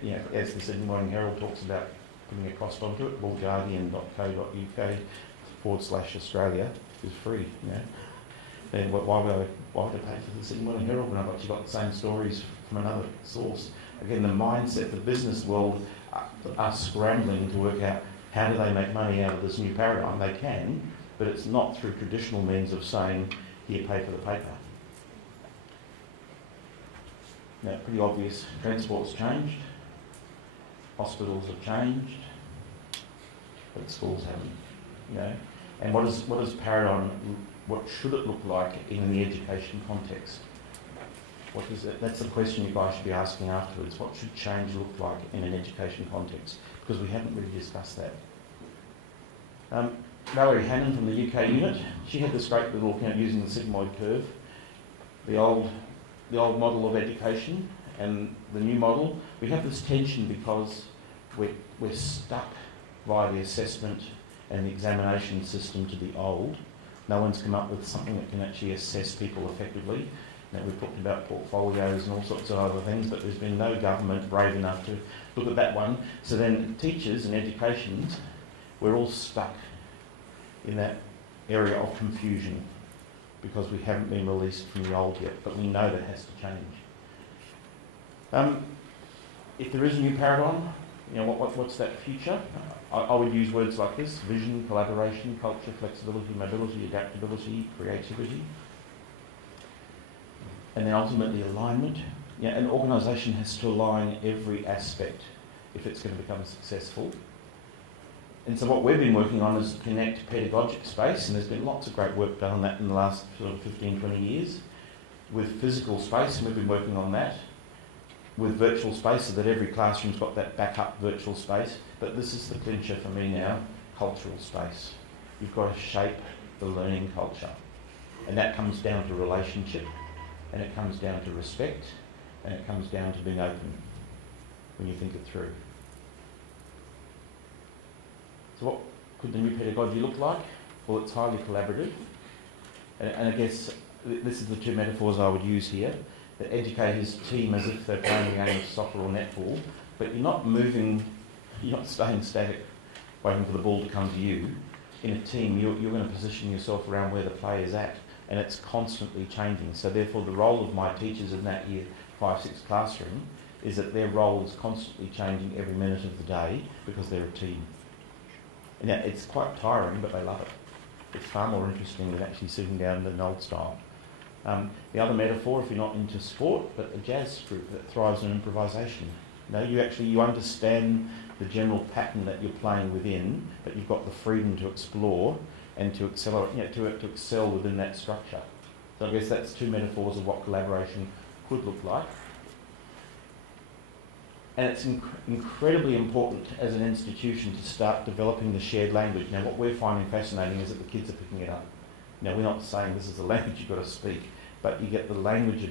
you know, as the Sydney Morning Herald talks about putting a cost onto it, guardian.co.uk/Australia is free, you know. Then why would I pay for the Sydney Morning Herald when I've actually got the same stories from another source? Again, the mindset, the business world are scrambling to work out how do they make money out of this new paradigm. They can, but it's not through traditional means of saying, here, pay for the paper. Now, pretty obvious, transport's changed, hospitals have changed, but schools haven't, you know. And what is paradigm, what should it look like in the education context? What is it? That's the question you guys should be asking afterwards. What should change look like in an education context? Because we haven't really discussed that. Valerie Hannon from the UK unit, she had this great little, you know, using the sigmoid curve, the old model of education and the new model. We have this tension because we're stuck via the assessment and the examination system to the old. No one's come up with something that can actually assess people effectively. Now, we've talked about portfolios and all sorts of other things, but there's been no government brave enough to look at that one. So then teachers and educations, we're all stuck in that area of confusion because we haven't been released from the old yet, but we know that has to change. If there is a new paradigm, you know, what's that future? I would use words like this: vision, collaboration, culture, flexibility, mobility, adaptability, creativity. And then ultimately alignment. Yeah, an organisation has to align every aspect if it's going to become successful. And so what we've been working on is to connect pedagogic space, and there's been lots of great work done on that in the last sort of 15, 20 years, with physical space, and we've been working on that, with virtual space, so that every classroom's got that backup virtual space. But this is the clincher for me now, cultural space. You've got to shape the learning culture. And that comes down to relationship, and it comes down to respect, and it comes down to being open when you think it through. So what could the new pedagogy look like? Well, it's highly collaborative. And I guess this is the two metaphors I would use here. The educators team as if they're playing a game of soccer or netball, but you're not moving, you're not staying static, waiting for the ball to come to you. In a team, you're going to position yourself around where the play is at, and it's constantly changing. So therefore, the role of my teachers in that year 5-6 classroom is that their role is constantly changing every minute of the day because they're a team. And it's quite tiring, but they love it. It's far more interesting than actually sitting down in an old style. The other metaphor, if you're not into sport, but a jazz group that thrives on improvisation. You understand the general pattern that you're playing within, but you've got the freedom to explore and to accelerate, to excel within that structure. So I guess that's two metaphors of what collaboration could look like. And it's incredibly important as an institution to start developing the shared language. Now, what we're finding fascinating is that the kids are picking it up. Now, we're not saying this is the language you've got to speak, but you get the language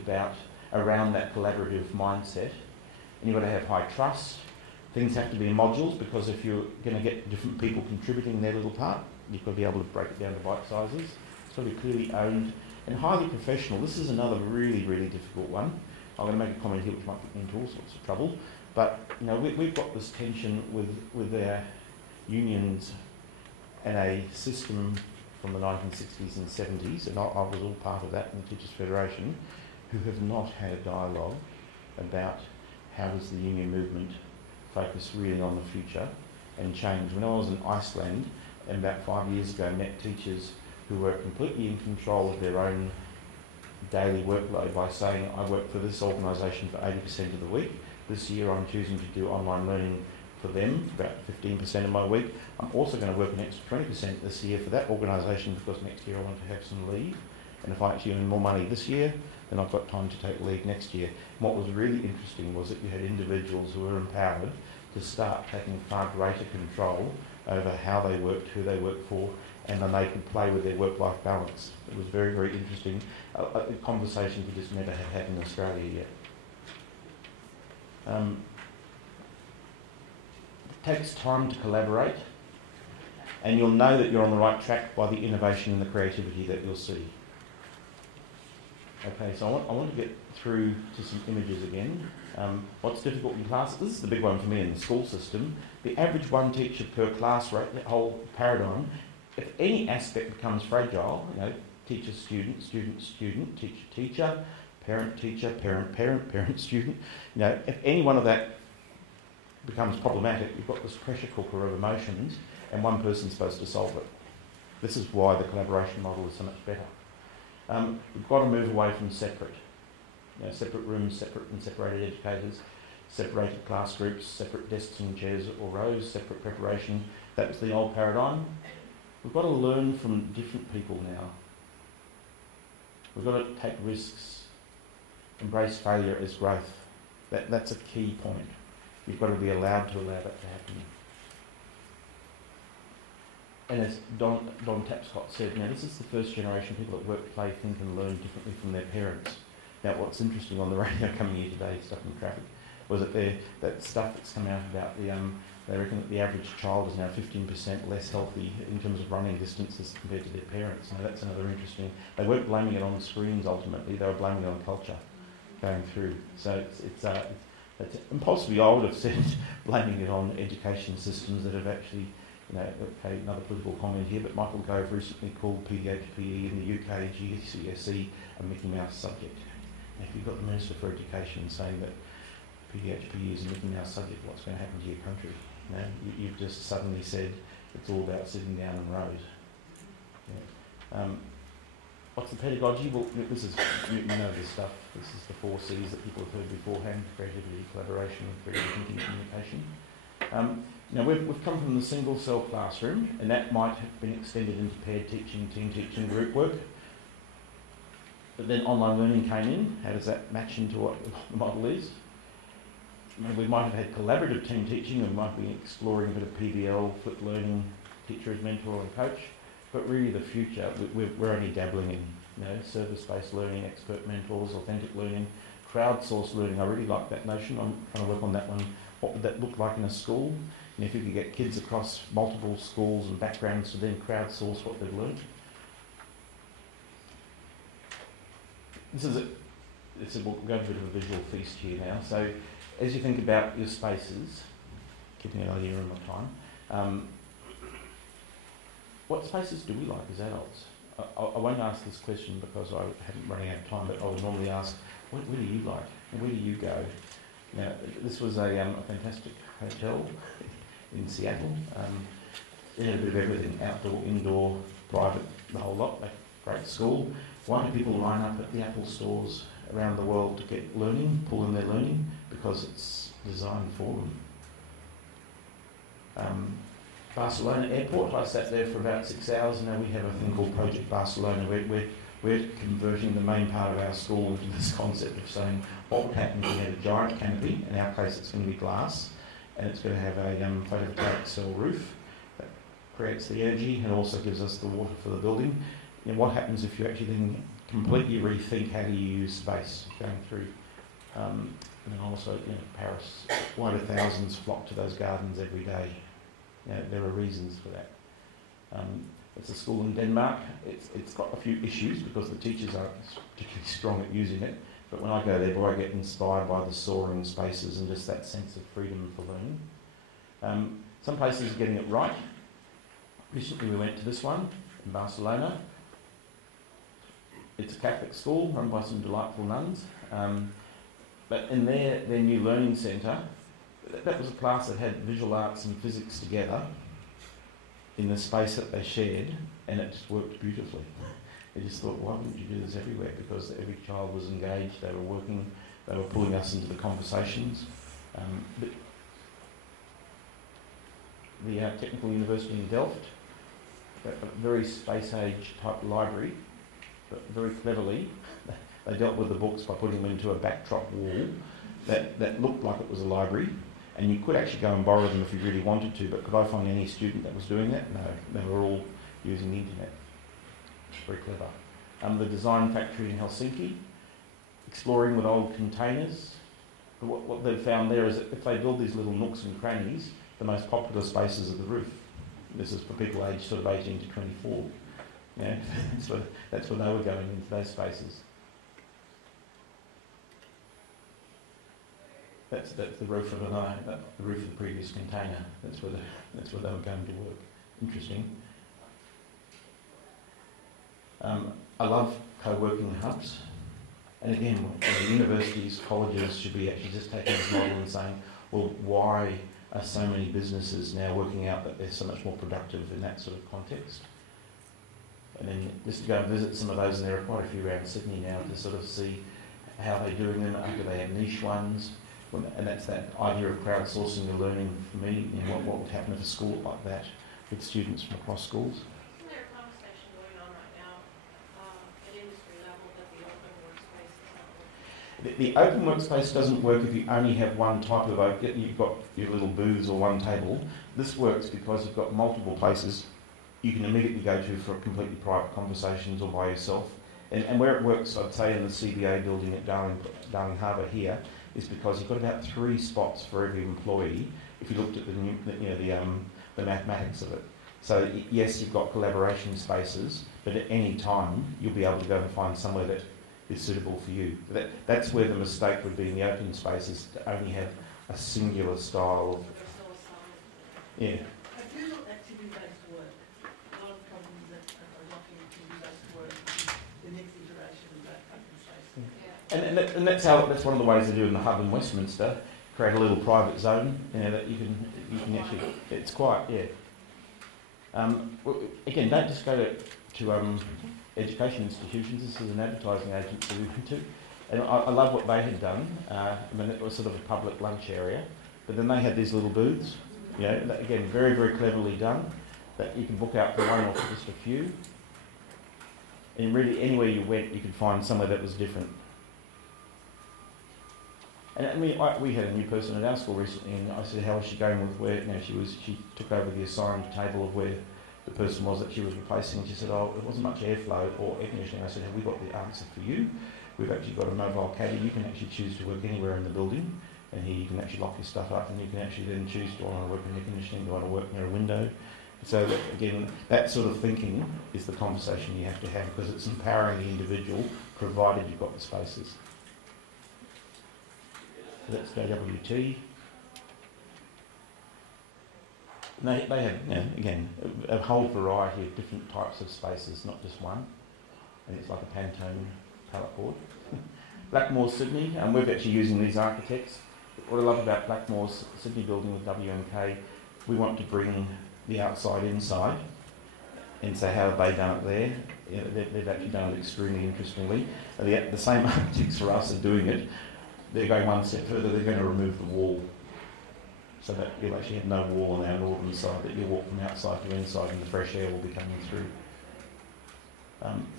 around that collaborative mindset. And you've got to have high trust. Things have to be in modules, because if you're going to get different people contributing their little part, you've got to be able to break it down to bite sizes. It's got to be clearly owned and highly professional. This is another really, really difficult one. I'm going to make a comment here which might get into all sorts of trouble. But we've got this tension with our unions and a system from the 1960s and 70s, and I was all part of that in the Teachers Federation, who have not had a dialogue about how does the union movement focus really on the future and change. When I was in Iceland, and about 5 years ago, met teachers who were completely in control of their own daily workload by saying, I work for this organisation for 80% of the week. This year I'm choosing to do online learning for them, about 15% of my week. I'm also going to work an extra 20% this year for that organisation because next year I want to have some leave. And if I actually earn more money this year, then I've got time to take leave next year. And what was really interesting was that you had individuals who were empowered to start taking far greater control over how they worked, who they worked for, and then they could play with their work-life balance. It was very, very interesting. A conversation we just never had had in Australia yet. It takes time to collaborate, and you'll know that you're on the right track by the innovation and the creativity that you'll see. Okay, so I want to get through to some images again. What's difficult in class? This is the big one for me in the school system. The average one teacher per class rate, that whole paradigm, if any aspect becomes fragile, you know, teacher, student, student, student, teacher, teacher, parent, teacher, parent, parent, parent, student, you know, if any one of that becomes problematic, you've got this pressure cooker of emotions and one person's supposed to solve it. This is why the collaboration model is so much better. We've got to move away from separate. You know, separate rooms, separate and separated educators, separated class groups, separate desks and chairs or rows, separate preparation. That was the old paradigm. We've got to learn from different people now. We've got to take risks, embrace failure as growth. That's a key point. You've got to be allowed to allow that to happen. And as Don Tapscott said, now this is the first generation people that work, play, think and learn differently from their parents. Now what's interesting on the radio coming here today, Stuff in Traffic, was that that stuff that's come out about they reckon that the average child is now 15% less healthy in terms of running distances compared to their parents. Now that's another interesting, they weren't blaming it on screens ultimately, they were blaming it on culture going through. So it's impulsively I would have said blaming it on education systems that have actually, you know, okay, another political comment here, but Michael Gove recently called PDHPE in the UK GCSE a Mickey Mouse subject. Now, if you've got the Minister for Education saying that PDHPE is a Mickey Mouse subject, what's going to happen to your country? You know, you've just suddenly said it's all about sitting down and rows. Yeah. What's the pedagogy? Well, this is, you know this stuff. This is the 4 C's that people have heard beforehand: creativity, collaboration, creative thinking, communication. Now we've come from the single cell classroom, and that might have been extended into paired teaching, team teaching, group work. But then online learning came in. How does that match into what the model is? We might have had collaborative team teaching, we might be exploring a bit of PBL, flipped learning, teacher as mentor and coach, but really the future, we're only dabbling in, you know, service-based learning, expert mentors, authentic learning, crowdsourced learning. I really like that notion. I'm trying to work on that one. What would that look like in a school? And if you could get kids across multiple schools and backgrounds to then crowdsource what they've learned. We'll go to a bit of a visual feast here now. So as you think about your spaces, keeping an idea in my time, what spaces do we like as adults? I won't ask this question because I haven't running out of time, but I would normally ask, where do you like? Where do you go? Now, this was a fantastic hotel in Seattle. It had a bit of everything, outdoor, indoor, private, the whole lot, like great school. Why do people line up at the Apple stores around the world to get learning, pull in their learning? Because it's designed for them. Barcelona Airport, I sat there for about 6 hours. Now we have a thing called Project Barcelona. We're converting the main part of our school into this concept of saying what would happen if we had a giant canopy. In our case it's going to be glass, and it's going to have a photovoltaic cell roof that creates the energy and also gives us the water for the building. And what happens if you actually then completely rethink how do you use space going through? And then also, you know, Paris, why do thousands flock to those gardens every day? You know, there are reasons for that. It's a school in Denmark. It's got a few issues because the teachers aren't particularly strong at using it. But when I go there, boy, I get inspired by the soaring spaces and just that sense of freedom for learning. Some places are getting it right. Recently we went to this one. in Barcelona. It's a Catholic school run by some delightful nuns. But in their new learning centre, that was a class that had visual arts and physics together in the space that they shared, and it just worked beautifully. They just thought, why wouldn't you do this everywhere? Because every child was engaged, they were working, they were pulling us into the conversations. But the Technical University in Delft, a very space age type library, but very cleverly, they dealt with the books by putting them into a backdrop wall that looked like it was a library, and you could actually go and borrow them if you really wanted to, but could I find any student that was doing that? No, they were all using the internet. Very clever. The design factory in Helsinki, exploring with old containers. What they've found there is that if they build these little nooks and crannies, the most popular spaces are the roof. This is for people aged sort of 18 to 24. Yeah, that's where they were going into those spaces. That's the roof of the roof of the previous container. That's where they were going to work. Interesting. I love co-working hubs, and again, universities, colleges should be actually just taking this model and saying, well, why are so many businesses now working out that they're so much more productive in that sort of context? And then just to go and visit some of those, and there are quite a few around Sydney now, to sort of see how they're doing them. Do they have niche ones? And that's that idea of crowdsourcing the learning for me. You know, what would happen if a school like that with students from across schools? Isn't there a conversation going on right now at industry level that the open workspace is not working? The open workspace doesn't work if you only have one type of open. You've got your little booths or one table. This works because you've got multiple places you can immediately go to for completely private conversations or by yourself. And where it works, I'd say, in the CBA building at Darling Harbour here, is because you've got about 3 spots for every employee. If you looked at the mathematics of it. So yes, you've got collaboration spaces, but at any time you'll be able to go and find somewhere that is suitable for you. That's where the mistake would be in the open spaces, to only have a singular style of. Yeah. I do look activity-based work. A lot of companies that are adopting activity-based work, the next iteration of that open space. Yeah. And that's one of the ways they do in the hub in Westminster. Create a little private zone, you know, that you can actually. It's quiet, yeah. Again, don't just go to education institutions. This is an advertising agency we went to, and I love what they had done. I mean, it was sort of a public lunch area, but then they had these little booths. You know, that, again, very, very cleverly done. That you can book out for one or for just a few. And really, anywhere you went, you could find somewhere that was different. And I mean, we had a new person at our school recently, and I said, how was she going with where, you know, she took over the assigned table of where the person was that she was replacing, and she said, oh, there wasn't much airflow or air conditioning. I said, have we got the answer for you? We've actually got a mobile caddy. You can actually choose to work anywhere in the building, and here you can actually lock your stuff up, and you can actually then choose, do I want to work in air conditioning, do I want to work near a window? So that, again, that sort of thinking is the conversation you have to have, because it's empowering the individual, provided you've got the spaces. That's JWT. And they have, you know, again, a whole variety of different types of spaces, not just one. And it's like a Pantone pallet board. Blackmore's Sydney, and we're actually using these architects. What I love about Blackmore's Sydney building with WMK, we want to bring the outside inside. And so how have they done it there? You know, they've actually done it extremely interestingly. The same architects for us are doing it. They're going one step further, they're going to remove the wall. So that you'll actually have no wall on our northern side, that you'll walk from outside to inside and the fresh air will be coming through.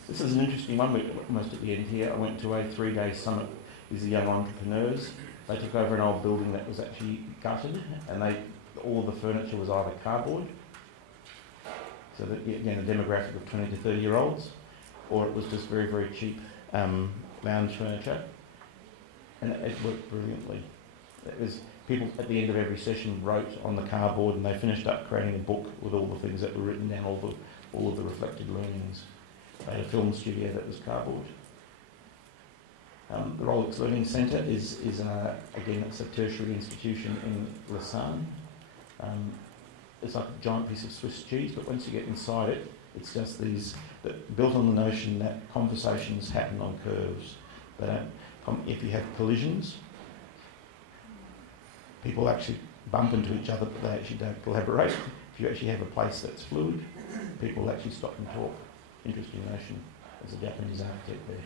This is an interesting one, we're almost at the end here. I went to a 3-day summit with the young entrepreneurs. They took over an old building that was actually gutted, and all of the furniture was either cardboard, so that, again, a demographic of 20 to 30 year olds, or it was just very, very cheap lounge furniture. And it worked brilliantly. It was people at the end of every session wrote on the cardboard, and they finished up creating a book with all the things that were written down, all of the reflected learnings. They had a film studio that was cardboard. The Rolex Learning Centre is again, it's a tertiary institution in Lausanne. It's like a giant piece of Swiss cheese, but once you get inside it, It's just these, built on the notion that conversations happen on curves. They don't, if you have collisions, people actually bump into each other, but they actually don't collaborate. If you actually have a place that's fluid, people actually stop and talk. Interesting notion as a Japanese architect there.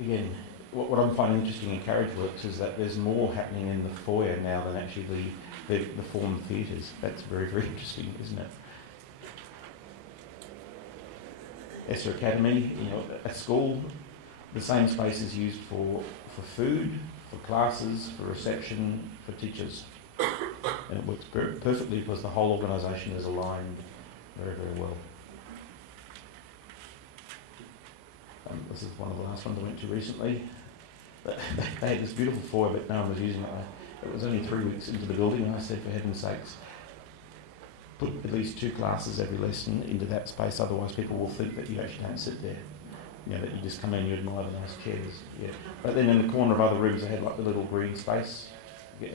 Again, what I'm finding interesting in Carriage Works is that there's more happening in the foyer now than actually the form theatres. That's very, very interesting, isn't it? Esther Academy, a school, the same space is used for food, for classes, for reception, for teachers. And it works perfectly because the whole organisation is aligned very, very well. This is one of the last ones I went to recently. They had this beautiful foyer, but no one was using it. It was only 3 weeks into the building, and I said, for heaven's sakes, put at least 2 classes every lesson into that space, otherwise people will think that you actually don't sit there. That you just come in, you admire the nice chairs. Yeah. But then in the corner of other rooms, they had like the little green space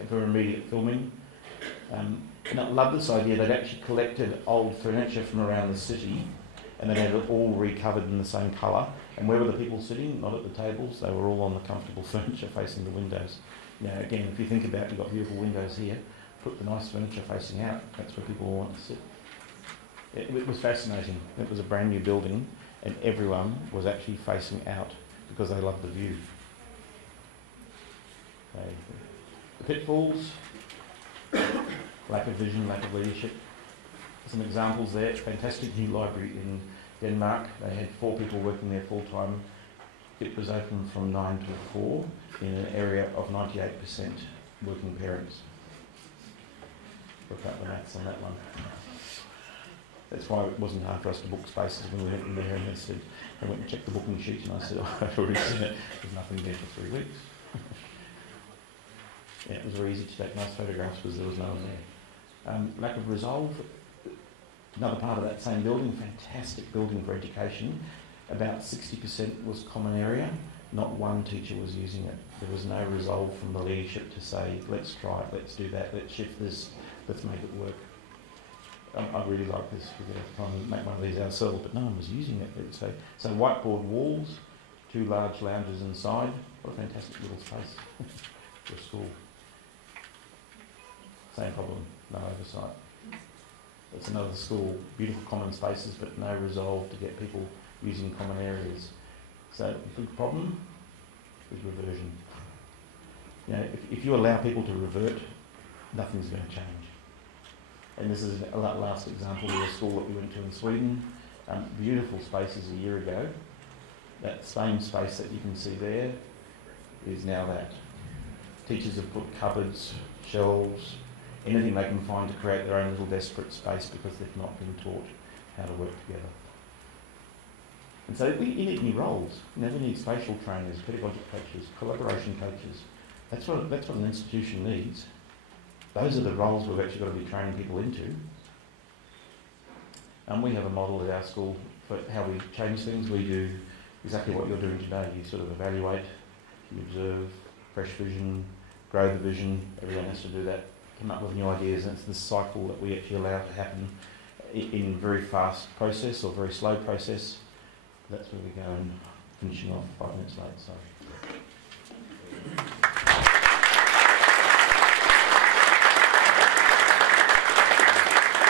for immediate filming. And I love this idea. They'd actually collected old furniture from around the city, and then had it all recovered in the same colour. And where were the people sitting? Not at the tables. They were all on the comfortable furniture facing the windows. Again, if you think about it, you've got beautiful windows here. Put the nice furniture facing out. That's where people want to sit. It was fascinating. It was a brand new building, and everyone was actually facing out because they loved the view. Okay. The pitfalls, lack of vision, lack of leadership. Some examples there. Fantastic new library in Denmark. They had 4 people working there full time. It was open from 9 till 4 in an area of 98% working parents. Look up the maths on that one. That's why it wasn't hard for us to book spaces when we went in there, and they went and checked the booking sheet, and I said, I've already seen it. There's nothing there for 3 weeks. It was very easy to take nice photographs because there was no one there. Lack of resolve. Another part of that same building, fantastic building for education. About 60% was common area. Not one teacher was using it. There was no resolve from the leadership to say, let's try it, let's do that, let's shift this, let's make it work. I really like this. We're going to try and make one of these ourselves, but no one was using it. So whiteboard walls, 2 large lounges inside. What a fantastic little space for a school. Same problem, no oversight. It's another school, beautiful common spaces, but no resolve to get people using common areas. So the big problem is reversion. If you allow people to revert, nothing's going to change. And this is a last example of a school that we went to in Sweden. Beautiful spaces a year ago. That same space that you can see there is now that. Teachers have put cupboards, shelves, anything they can find to create their own little desperate space because they've not been taught how to work together. And so you need new roles. We need spatial trainers, pedagogy coaches, collaboration coaches. That's what an institution needs. Those are the roles we've actually got to be training people into. And we have a model at our school for how we change things. We do exactly what you're doing today. You sort of evaluate, you observe, fresh vision, grow the vision. Everyone has to do that, come up with new ideas, and it's this cycle that we actually allow to happen in very fast process or very slow process. That's where we go, and finishing off 5 minutes late, sorry.